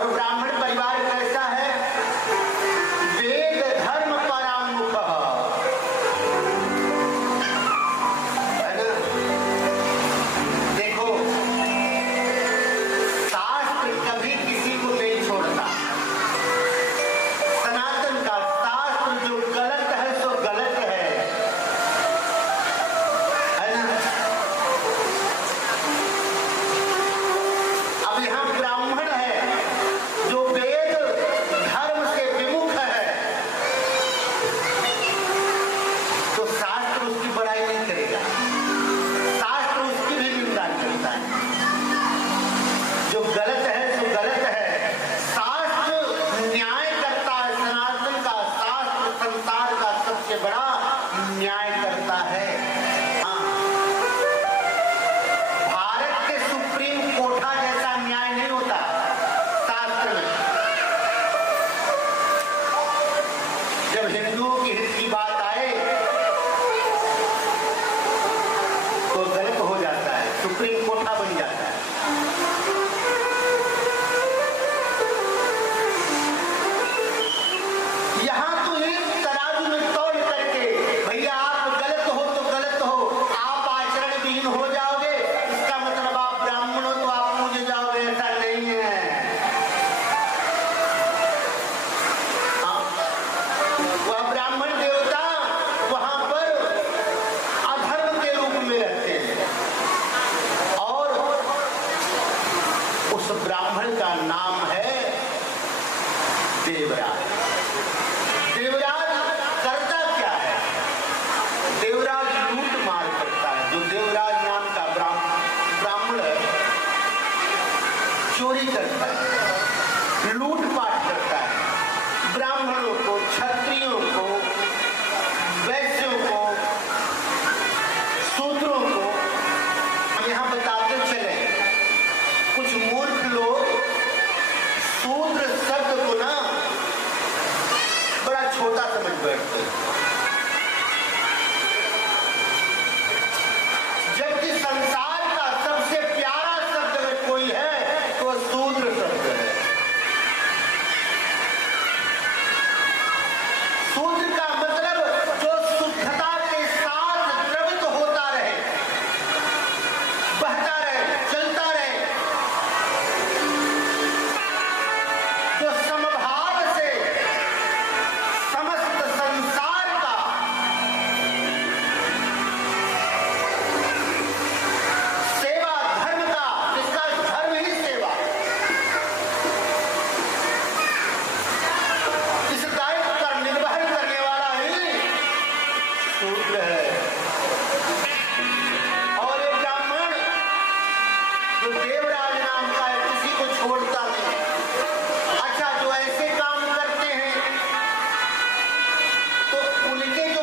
और ब्राह्मण परिवार कैसा है? वेद धर्म परामुख है ना। देखो शास्त्र कभी किसी को नहीं छोड़ता। सनातन का शास्त्र जो गलत है सो गलत है ना। अब यहाँ ब्राह्मण है जो वेद धर्म से विमुख है, तो शास्त्र उसकी बड़ाई नहीं करेगा, शास्त्र उसकी भी निंदा करता है। जो गलत है सो गलत है। शास्त्र न्याय करता है, सनातन का शास्त्र संसार का सबसे बड़ा न्याय करता है। हाँ, भारत के सुप्रीम कोर्टा जैसा न्याय नहीं होता शास्त्र में। जब हिंदुओं के हित की बात आए तो गलत हो जाता है, सुप्रीम कोर्टा बन जाता है। यहाँ तो एक तराजू में तौल करके भैया आप गलत हो तो गलत हो, आप आचरण विहीन हो जाओगे, इसका मतलब आप ब्राह्मण हो तो आप पूजे जाओगे, ऐसा नहीं है। हाँ, वह ब्राह्मण देवता वहां पर अधर्म के रूप में रहते हैं और उस ब्राह्मण का नाम है देवराज। देवराज करता क्या है? देवराज लूट मार करता है। जो देवराज नाम का ब्राह्मण है, चोरी करता है, लूटपाट करता है, ब्राह्मणों को, क्षत्रियों को, वैश्यों को, शूद्रों को। हम यहाँ बताते चले, कुछ मूर्ख लोग शूद्र शब्द को ना बड़ा छोटा समझ बैठते हैं, जबकि संसार का सबसे प्यारा शब्द अगर कोई है तो शूद्र शब्द है। शूद्र का मतलब जो शुद्धता के साथ द्रवित होता रहे, बहता रहे, चलता रहे, जो समभाव से समस्त संसार का सेवा धर्म का, जिसका धर्म ही सेवा, इस दायित्व का निर्वहन करने वाला ही शूद्र है। और ये ब्राह्मण जो देवराज नाम का है, किसी को छोड़ता नहीं। अच्छा, जो ऐसे काम करते हैं तो उनके जो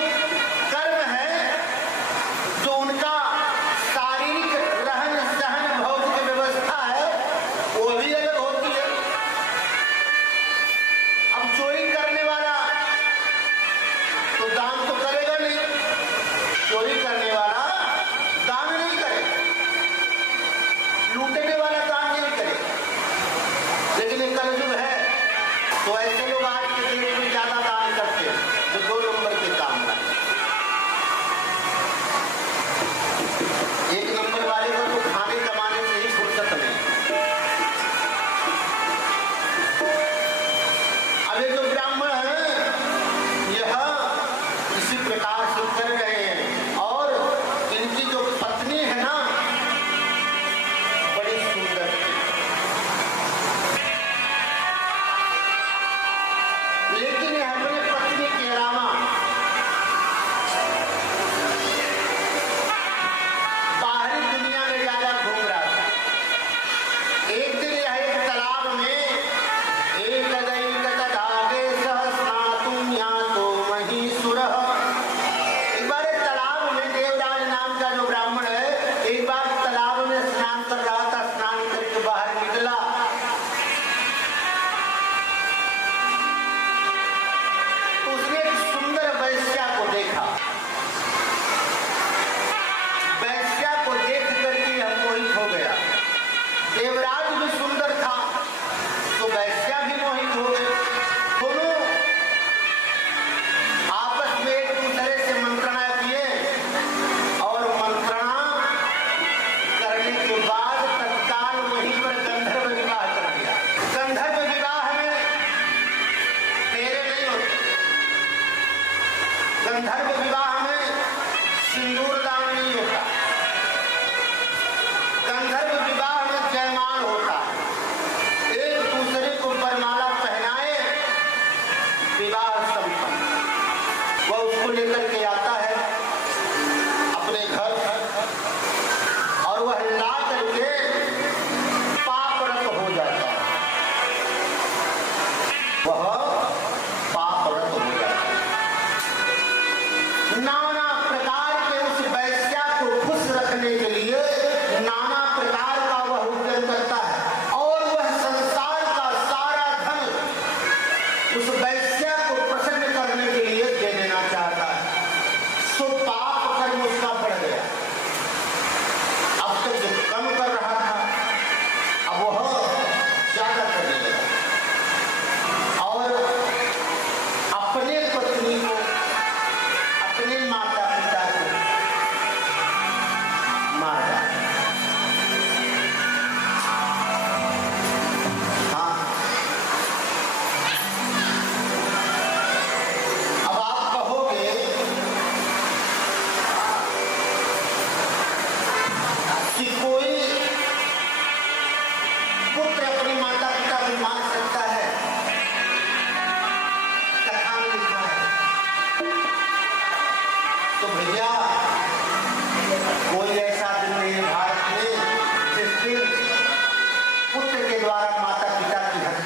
कर्म है, जो उनका शारीरिक रहन सहन भौतिक व्यवस्था है, वो भी अलग होती है। अब चोरी करने वाला तो दान तो करेगा नहीं, चोरी करने वाला दान नहीं करेगा, लूटने वाला दान नहीं करेगा। लेकिन एक कलयुग है तो ऐसे लोग आज के डेट में ज्यादा दान करते हैं जो 2 नंबर के काम करते हैं। 1 नंबर वाले को तो खाने कमाने से ही फुर्सत नहीं। अब ये जो ब्राह्मण है, यह इसी प्रकार से कर रहे हैं। और इनकी जो पत्नी है ना, बड़ी सुंदर, लेकिन यह अपने पत्नी के अलावा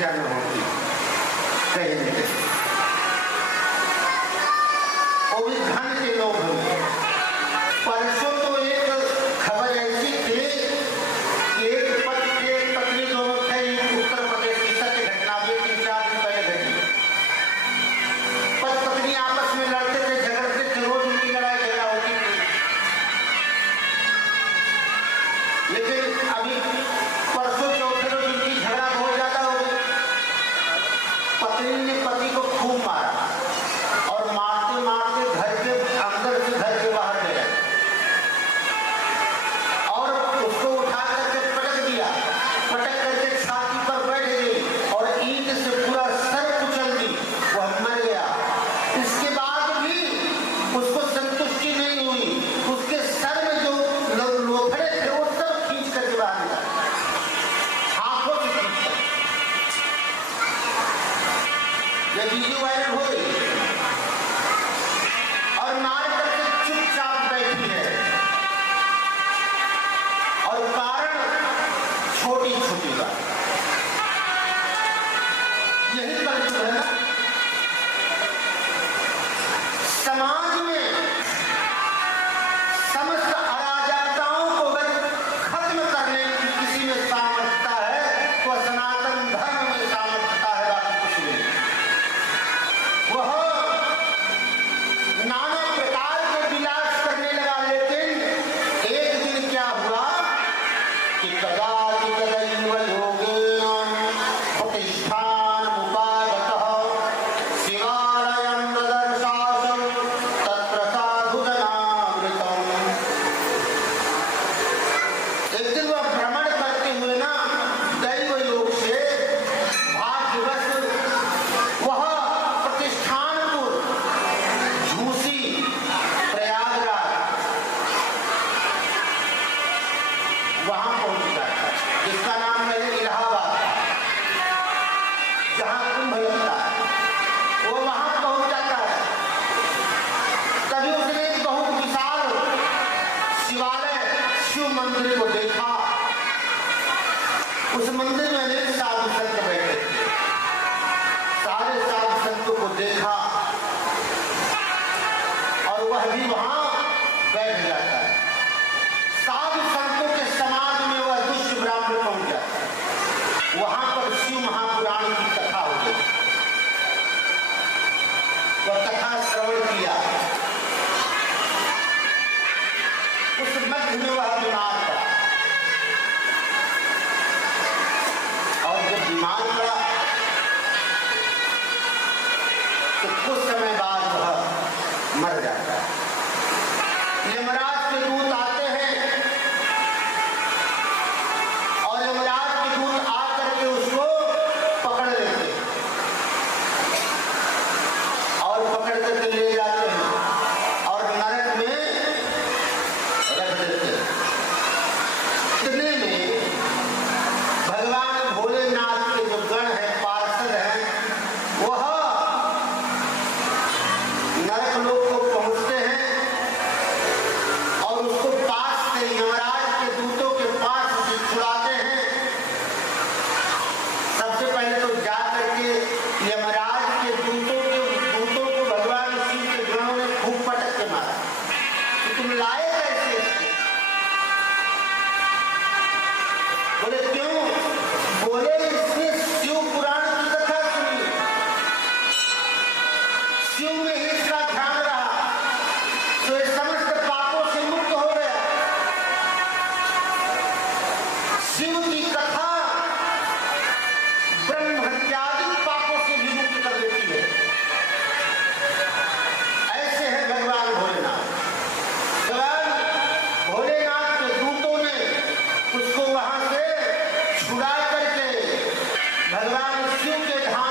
समस्या न होती कहीं न कहीं। वो भी धन के लोग होंगे। परसों तो एक खबर ऐसी थी कि एक पत्नी दोनों थे उत्तर प्रदेश की सत्य घटना पे 3-4 दिन पहले घटी। पति पत्नी आपस में लड़ते थे, झगड़ते थे, रोज उनकी लड़ाई झगड़ा होती थी। लेकिन अभी परसों चौथे रोज उनकी झगड़ा बहुत ज्यादा हो गई। पत्नी ने पति को खूब मारा और मारते मारते घर के अंदर से घर के बाहर ले गए और उसको उठा करके पटक दिया। पटक करके छाती पर बैठ गई और ईंट से पूरा सर कुचल दी। वह मर गया। इसके बाद भी उसको संतुष्टि नहीं हुई। उसके सर में जो लोथड़े थे वो सब खींच करके बाहर निकाले, हाथों से खींच कर। ये वीडियो वायरल हो गई और मार करके चुपचाप बैठी है और कारण छोटी छोटी बात। यही कलयुग है ना। समाज में समस्त अराजकताओं को अगर खत्म करने की किसी में सामर्थ्यता है तो सनातन धर्म में सामर्थ्यता है, बाकी कुछ नहीं। वह नाना प्रकार के विलास करने लगा। लेकिन एक दिन क्या हुआ कि कदाचित् दैवयोगेन प्रतिष्ठान उपागतः शिवालयं ददर्शास तत्र साधुजनामृतम्। एक दिन वह भ्रमण करते हुए ना दैव योग से भाग्यवश वह प्रतिष्ठानपुर झूसी प्रयागराज वहां पहुंचता है, जिसका नाम पहले इलाहाबाद था, जहां कुंभ लगता है। वो वहां पहुंच जाता है। तभी उसने एक बहुत विशाल शिवालय शिव मंदिर को देखा। उस मंदिर में अनेक साधु संत बैठे थे। सारे साधु संतों को देखा और वह भी वहां बैठ जाता है। साधु संतों के समाज में वह दुष्ट ब्राह्मण पहुंच जाता है। वहां पर शिव महापुराण की कथा हो गई। वह कथा श्रवण किया। उस मध्य में वह बीमार पड़ा और जब बीमार पड़ा तो कुछ समय बाद वह मर जाता है। यमराज के दूत आते हैं और यमराज के दूत आकर के उसको पकड़ लेते हैं और पकड़ करके ले जाते हैं और नरक में रख देते हैं। इतने में भगवान भोलेनाथ के जो गण हैं, पार्षद हैं, वह नरक लोक को पहुंचते हैं और उसको पास से यमराज के दूतों के पास से छुड़ाते हैं। सबसे पहले तो जा करके यमराज के दूतों को भगवान शिव के गणों ने खूब पटक के मारा कि तुम लाए कैसे इसको? बोले क्यों? बोले इसने शिव पुराण की कथा सुनी, शिव में ही इसका ध्यान रहा तो ये समस्त पापों से मुक्त हो गया। शिव की कथा ब्रह्म हत्यादि पापों से भी मुक्त कर देती है। ऐसे है भगवान भोलेनाथ। भगवान भोलेनाथ के दूतों ने उसको वहां से छुड़ा करके भगवान शिव के धाम